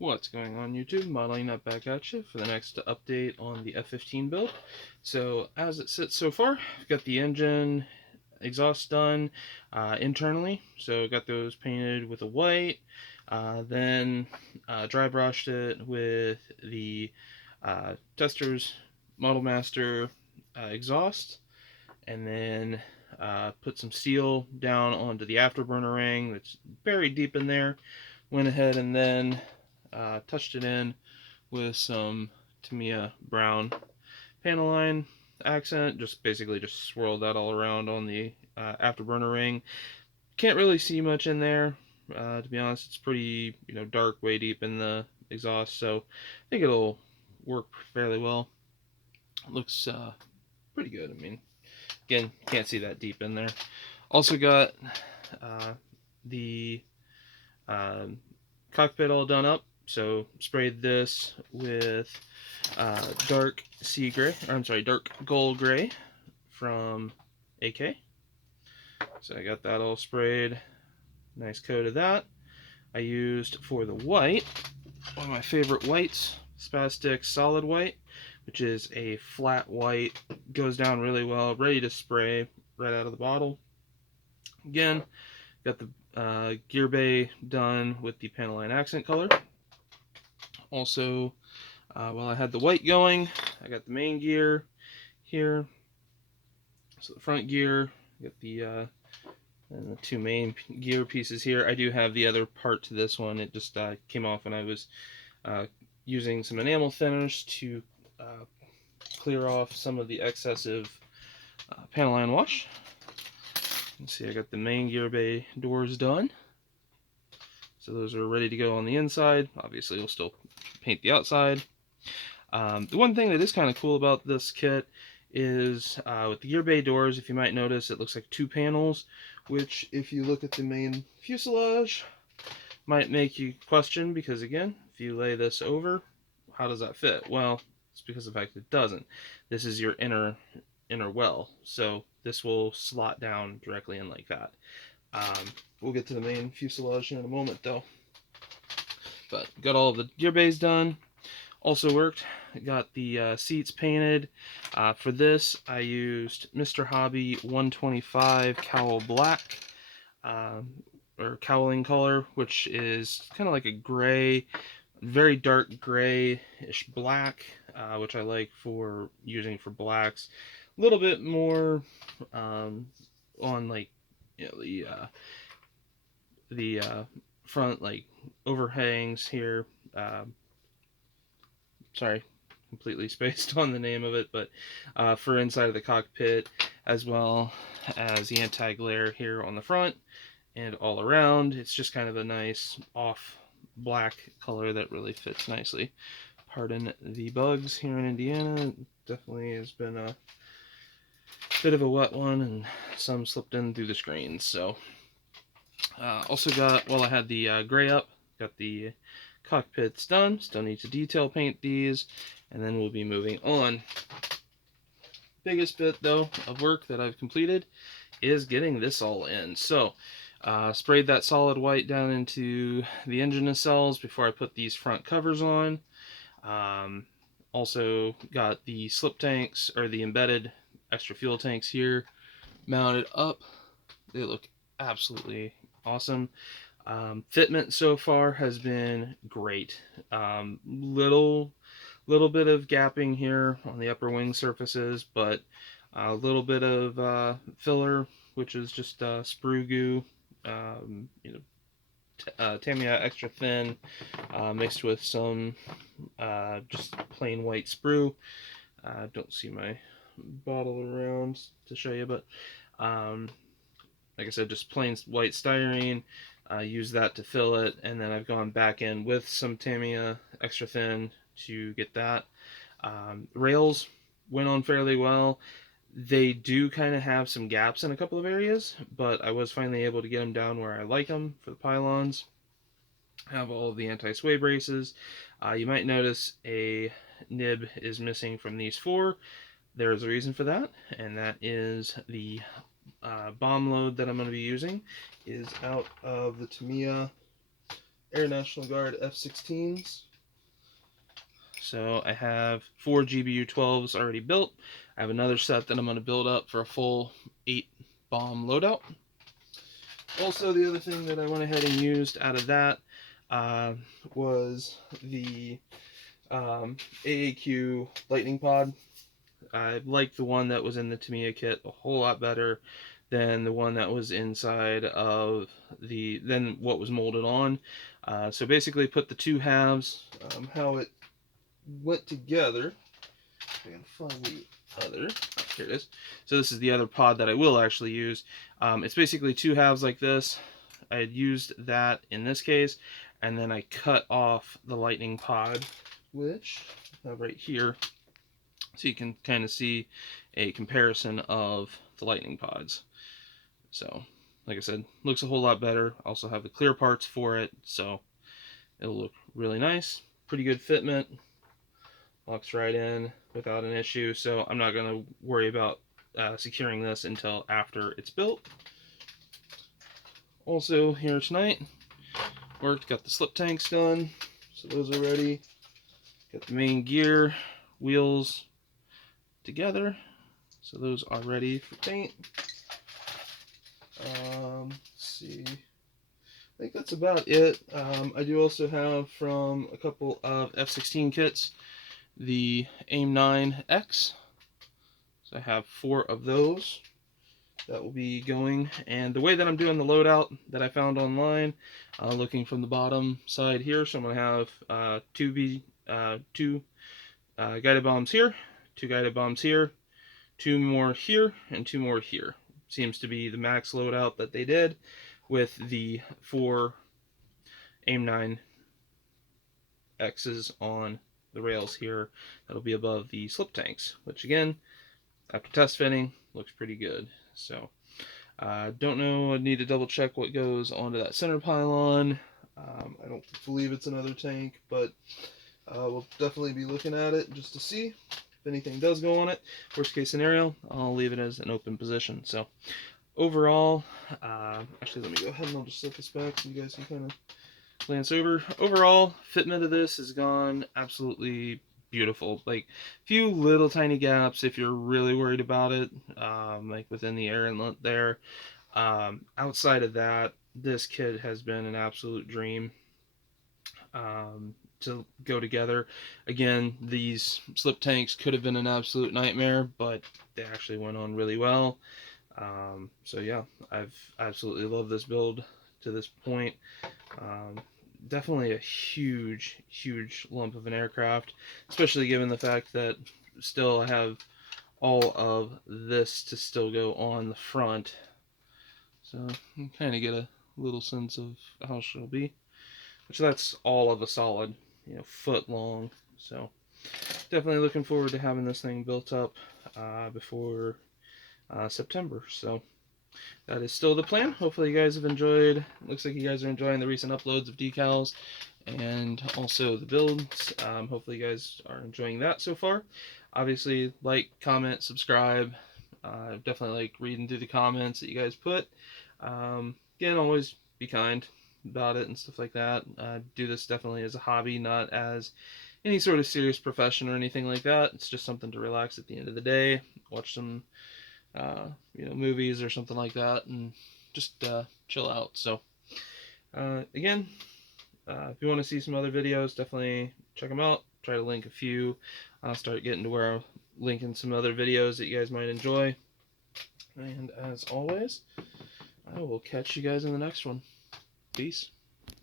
What's going on YouTube? Modeling up back at you for the next update on the F-15 build. So as it sits so far, I've got the engine exhaust done internally. So got those painted with a white, then dry brushed it with the Testors Model Master exhaust, and then put some seal down onto the afterburner ring that's buried deep in there. Went ahead and then touched it in with some Tamiya brown panel line accent. Just basically just swirled that all around on the afterburner ring. Can't really see much in there. To be honest, it's pretty dark, way deep in the exhaust, so I think it'll work fairly well. Looks pretty good. I mean, again, can't see that deep in there. Also got the cockpit all done up. So sprayed this with dark sea gray, or I'm sorry, dark gold gray from AK. So I got that all sprayed. Nice coat of that. I used for the white, one of my favorite whites, Spastic Solid White, which is a flat white, goes down really well, ready to spray right out of the bottle. Again, got the gear bay done with the panel line accent color. Also, while I had the white going, I got the main gear here. So the front gear, got the two main gear pieces here. I do have the other part to this one. It just came off when I was using some enamel thinners to clear off some of the excessive panel line wash. You can see I got the main gear bay doors done. So those are ready to go on the inside. Obviously, we'll still paint the outside. The one thing that is kind of cool about this kit is with the gear bay doors, if you might notice, it looks like two panels, which if you look at the main fuselage, might make you question, because again, if you lay this over, how does that fit? Well, it's because of the fact it doesn't. This is your inner well, so this will slot down directly in like that. We'll get to the main fuselage in a moment though. But got all the gear bays done. Also worked. Got the seats painted. For this, I used Mr. Hobby 125 Cowl Black, or cowling color, which is kind of like a gray, very dark grayish black, which I like for using for blacks. A little bit more on like the front like overhangs here. Sorry, completely spaced on the name of it, but for inside of the cockpit, as well as the anti-glare here on the front and all around. It's just kind of a nice off black color that really fits nicely. Pardon the bugs here in Indiana. It definitely has been a bit of a wet one, and some slipped in through the screens. So also got, while I had the gray up, got the cockpits done. Still need to detail paint these, and then we'll be moving on. Biggest bit though of work that I've completed is getting this all in. So sprayed that solid white down into the engine nacelles before I put these front covers on. Also got the slip tanks, or the embedded extra fuel tanks here, mounted up. They look absolutely awesome. Fitment so far has been great. Little bit of gapping here on the upper wing surfaces, but a little bit of filler, which is just sprue goo, Tamiya extra thin, mixed with some just plain white sprue. Don't see my bottle around to show you, but like I said, just plain white styrene. Use that to fill it, and then I've gone back in with some Tamiya extra thin to get that. Rails went on fairly well. They do kind of have some gaps in a couple of areas, but I was finally able to get them down where I like them for the pylons. Have all of the anti-sway braces. You might notice a nib is missing from these four. There is a reason for that, and that is the bomb load that I'm going to be using is out of the Tamiya Air National Guard F-16s. So I have 4 GBU-12s already built. I have another set that I'm going to build up for a full 8 bomb loadout. Also, the other thing that I went ahead and used out of that was the AAQ lightning pod. I like the one that was in the Tamiya kit a whole lot better than the one that was inside of than what was molded on. So basically put the two halves, how it went together. If I can find the other, oh, here it is. So this is the other pod that I will actually use. It's basically two halves like this. I had used that in this case, and then I cut off the lightning pod, which I have right here. So you can kind of see a comparison of the lightning pods. So, like I said, looks a whole lot better. Also have the clear parts for it, so it'll look really nice. Pretty good fitment. Locks right in without an issue, so I'm not going to worry about securing this until after it's built. Also, here tonight, got the slip tanks done, so those are ready. Got the main gear, wheels together, so those are ready for paint. Let's see, I think that's about it. I do also have from a couple of F-16 kits the AIM-9X. So I have 4 of those that will be going. And the way that I'm doing the loadout that I found online, looking from the bottom side here, so I'm going to have two guided bombs here, 2 guided bombs here, 2 more here, and 2 more here. Seems to be the max loadout that they did with the 4 AIM-9Xs on the rails here. That'll be above the slip tanks, which again, after test fitting, looks pretty good. So don't know, I need to double check what goes onto that center pylon. I don't believe it's another tank, but we'll definitely be looking at it just to see if anything does go on it. Worst case scenario, I'll leave it as an open position. So overall, actually let me go ahead and I'll just set this back so you guys can kind of glance over. Overall, fitment of this has gone absolutely beautiful. Like, few little tiny gaps if you're really worried about it, like within the air inlet there. Outside of that, this kit has been an absolute dream to go together. Again, these slip tanks could have been an absolute nightmare, but they actually went on really well. So yeah, I've absolutely loved this build to this point. Definitely a huge lump of an aircraft, especially given the fact that still I have all of this to still go on the front. So you kind of get a little sense of how she'll be, which that's all of a solid, foot long. So definitely looking forward to having this thing built up before September. So that is still the plan. Hopefully you guys have enjoyed. Looks like you guys are enjoying the recent uploads of decals and also the builds. Hopefully you guys are enjoying that so far. Obviously, like, comment, subscribe. Definitely like reading through the comments that you guys put. Again, always be kind about it and stuff like that. Do this definitely as a hobby, not as any sort of serious profession or anything like that. It's just something to relax at the end of the day. Watch some movies or something like that, and just chill out. So again, if you want to see some other videos, definitely check them out. Try to link a few. I'll start getting to where I'm linking some other videos that you guys might enjoy. And as always, I will catch you guys in the next one. Peace.